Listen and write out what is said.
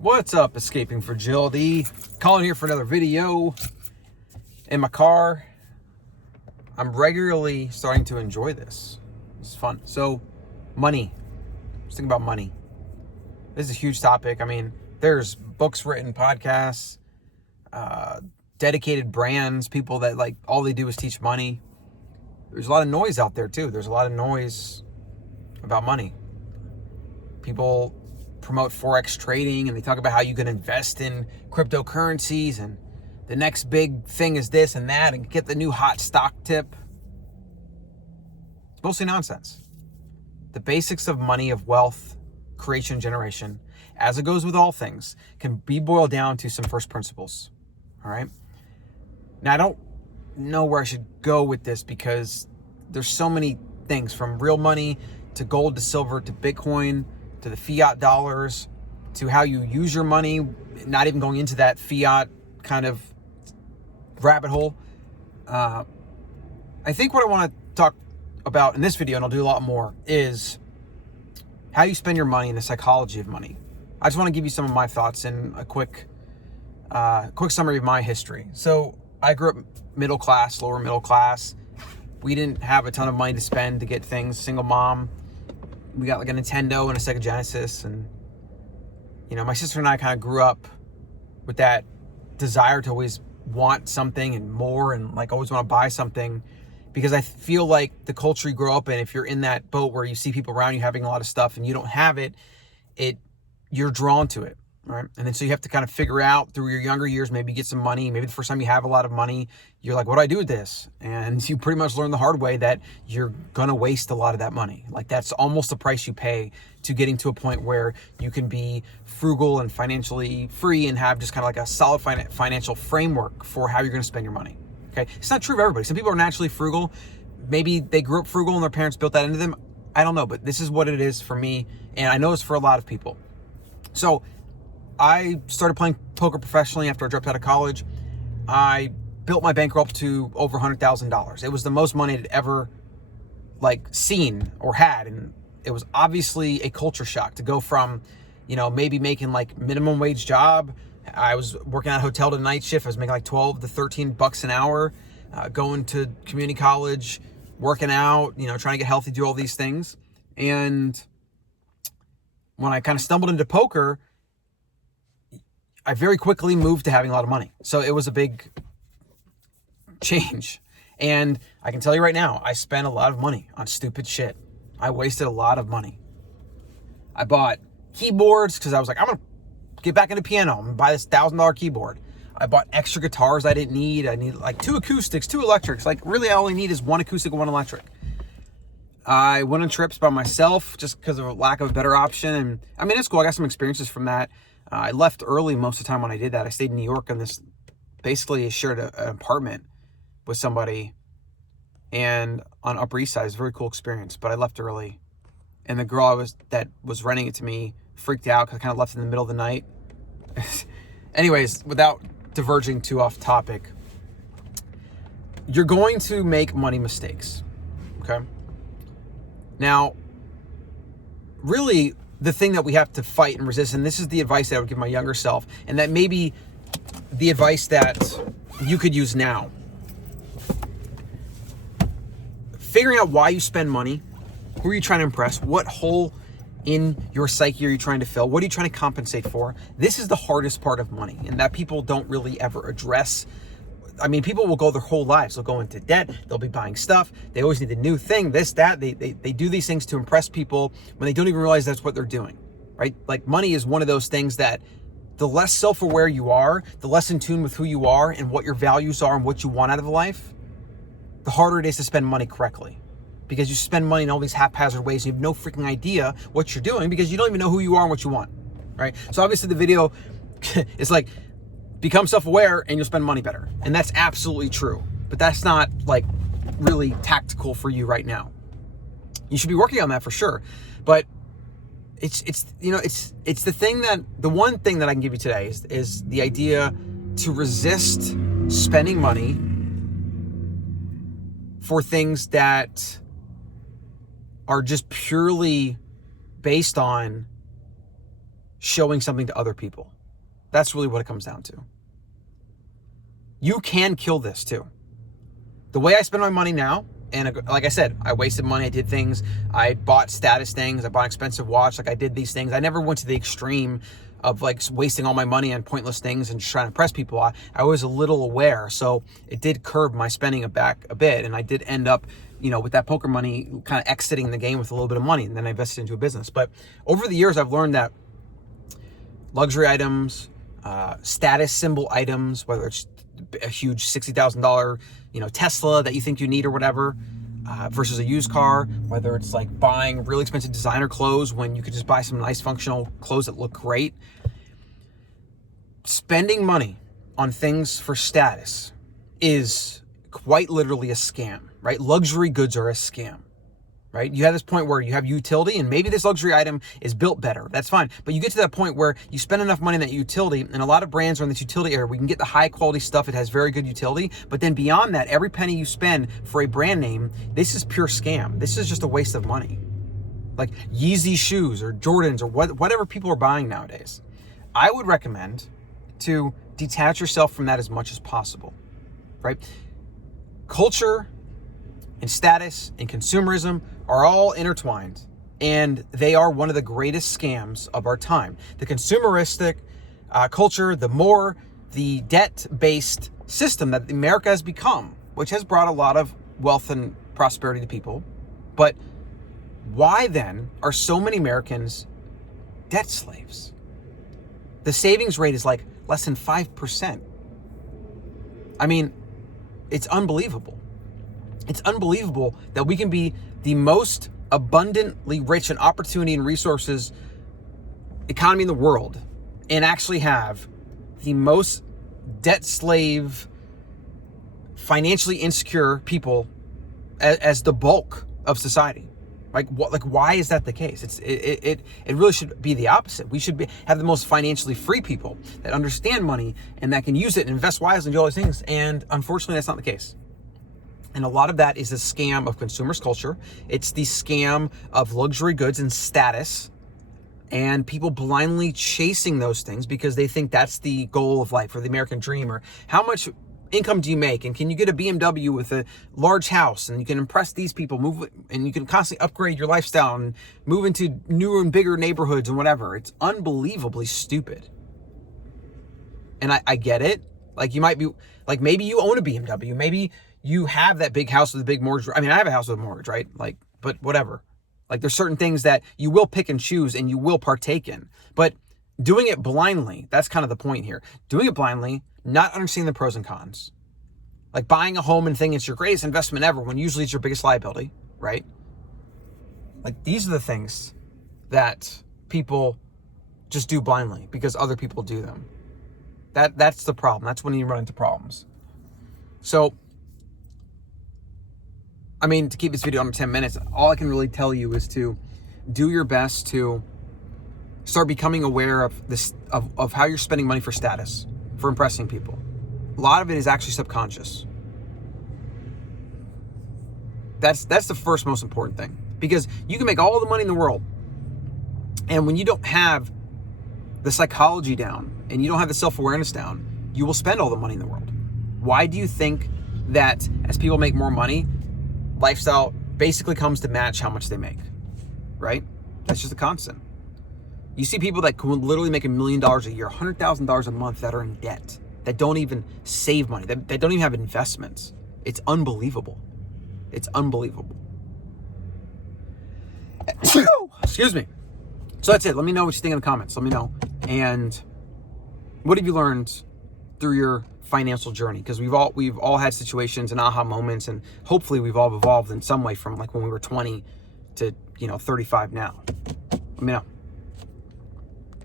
What's up, Escaping Fragility? Colin here for another video. In my car, I'm regularly starting to enjoy this. It's fun. So, money. Just think about money. This is a huge topic. I mean, there's books written, podcasts, dedicated brands, people that like all they do is teach money. There's a lot of noise out there too. There's a lot of noise about money. People promote Forex trading and they talk about how you can invest in cryptocurrencies and the next big thing is this and that and get the new hot stock tip. It's mostly nonsense. The basics of money, of wealth, creation, generation, as it goes with all things, can be boiled down to some first principles. All right. Now, I don't know where I should go with this because there's so many things, from real money to gold to silver to Bitcoin to the fiat dollars, to how you use your money, not even going into that fiat kind of rabbit hole. I think what I want to talk about in this video, and I'll do a lot more, is how you spend your money and the psychology of money. I just want to give you some of my thoughts and a quick summary of my history. So I grew up middle class, lower middle class. We didn't have a ton of money to spend to get things. Single mom. We got like a Nintendo and a Sega Genesis, and my sister and I kind of grew up with that desire to always want something and more, and like always want to buy something, because I feel like the culture you grow up in, if you're in that boat where you see people around you having a lot of stuff and you don't have it, you're drawn to it, right? And then so you have to kind of figure out through your younger years, maybe get some money, maybe the first time you have a lot of money, you're like, what do I do with this? And you pretty much learn the hard way that you're gonna waste a lot of that money. Like that's almost the price you pay to getting to a point where you can be frugal and financially free and have just kind of like a solid financial framework for how you're gonna spend your money, okay? It's not true of everybody. Some people are naturally frugal. Maybe they grew up frugal and their parents built that into them. I don't know, but this is what it is for me, and I know it's for a lot of people. So I started playing poker professionally after I dropped out of college. I built my bankroll up to over $100,000. It was the most money I'd ever seen or had. And it was obviously a culture shock to go from, maybe making like minimum wage job. I was working at a hotel to night shift. I was making like 12 to 13 bucks an hour, going to community college, working out, trying to get healthy, do all these things. And when I kind of stumbled into poker, I very quickly moved to having a lot of money. So it was a big change. And I can tell you right now, I spent a lot of money on stupid shit. I wasted a lot of money. I bought keyboards because I was like, I'm going to get back into piano. I'm going to buy this $1,000 keyboard. I bought extra guitars I didn't need. I need like 2 acoustics, 2 electrics. Like really, I only need is 1 acoustic and 1 electric. I went on trips by myself just because of a lack of a better option. And I mean, it's cool. I got some experiences from that. I left early most of the time when I did that. I stayed in New York on this, basically shared an apartment with somebody, and on Upper East Side. It was a very cool experience, but I left early. And the girl that was renting it to me freaked out because I kind of left in the middle of the night. Anyways, without diverging too off topic, you're going to make money mistakes, okay? Now, really, the thing that we have to fight and resist, and this is the advice that I would give my younger self, and that may be the advice that you could use now. Figuring out why you spend money, who are you trying to impress, what hole in your psyche are you trying to fill, what are you trying to compensate for? This is the hardest part of money, and that people don't really ever address. I mean, people will go their whole lives. They'll go into debt. They'll be buying stuff. They always need the new thing, this, that. They do these things to impress people when they don't even realize that's what they're doing, right? Like money is one of those things that the less self-aware you are, the less in tune with who you are and what your values are and what you want out of life, the harder it is to spend money correctly. Because you spend money in all these haphazard ways and you have no freaking idea what you're doing because you don't even know who you are and what you want, right? So obviously the video is like, become self-aware and you'll spend money better. And that's absolutely true. But that's not like really tactical for you right now. You should be working on that for sure. But it's the thing that, the one thing that I can give you today is the idea to resist spending money for things that are just purely based on showing something to other people. That's really what it comes down to. You can kill this too. The way I spend my money now, and like I said, I wasted money, I did things, I bought status things, I bought an expensive watch, like I did these things. I never went to the extreme of like wasting all my money on pointless things and just trying to impress people. I was a little aware, so it did curb my spending back a bit, and I did end up, with that poker money, kind of exiting the game with a little bit of money, and then I invested into a business. But over the years, I've learned that luxury items, status symbol items, whether it's a huge $60,000, Tesla that you think you need or whatever, versus a used car, whether it's like buying really expensive designer clothes when you could just buy some nice functional clothes that look great. Spending money on things for status is quite literally a scam, right? Luxury goods are a scam, right? You have this point where you have utility, and maybe this luxury item is built better. That's fine. But you get to that point where you spend enough money on that utility, and a lot of brands are in this utility area. We can get the high quality stuff. It has very good utility. But then beyond that, every penny you spend for a brand name, this is pure scam. This is just a waste of money. Like Yeezy shoes or Jordans or whatever people are buying nowadays. I would recommend to detach yourself from that as much as possible, right? Culture and status and consumerism are all intertwined, and they are one of the greatest scams of our time. The consumeristic culture, the more the debt-based system that America has become, which has brought a lot of wealth and prosperity to people. But why then are so many Americans debt slaves? The savings rate is like less than 5%. I mean, it's unbelievable. It's unbelievable that we can be the most abundantly rich in opportunity and resources economy in the world and actually have the most debt slave, financially insecure people as the bulk of society. Why is that the case? It really should be the opposite. We should have the most financially free people that understand money and that can use it and invest wisely and do all these things. And unfortunately, that's not the case. And a lot of that is the scam of consumers culture. It's the scam of luxury goods and status, and people blindly chasing those things because they think that's the goal of life or the American dream, or how much income do you make, and can you get a BMW with a large house, and you can impress these people, move, and you can constantly upgrade your lifestyle and move into newer and bigger neighborhoods and whatever. It's unbelievably stupid. And I get it. Like, you might be like, maybe you own a BMW, maybe you have that big house with a big mortgage. I mean, I have a house with a mortgage, right? But whatever. There's certain things that you will pick and choose and you will partake in. But doing it blindly, that's kind of the point here. Doing it blindly, not understanding the pros and cons. Like buying a home and thinking it's your greatest investment ever when usually it's your biggest liability, right? These are the things that people just do blindly because other people do them. That's the problem. That's when you run into problems. So, I mean, to keep this video under 10 minutes, all I can really tell you is to do your best to start becoming aware of this, of how you're spending money for status, for impressing people. A lot of it is actually subconscious. That's the first most important thing, because you can make all the money in the world, and when you don't have the psychology down and you don't have the self-awareness down, you will spend all the money in the world. Why do you think that as people make more money, lifestyle basically comes to match how much they make, right? That's just a constant. You see people that can literally make $1 million a year, $100,000 a month, that are in debt, that don't even save money, that don't even have investments. It's unbelievable. It's unbelievable. Excuse me. So that's it. Let me know what you think in the comments. Let me know. And what have you learned through your financial journey? Because we've all had situations and aha moments, and hopefully we've all evolved in some way from like when we were 20 to 35 now. Let me know.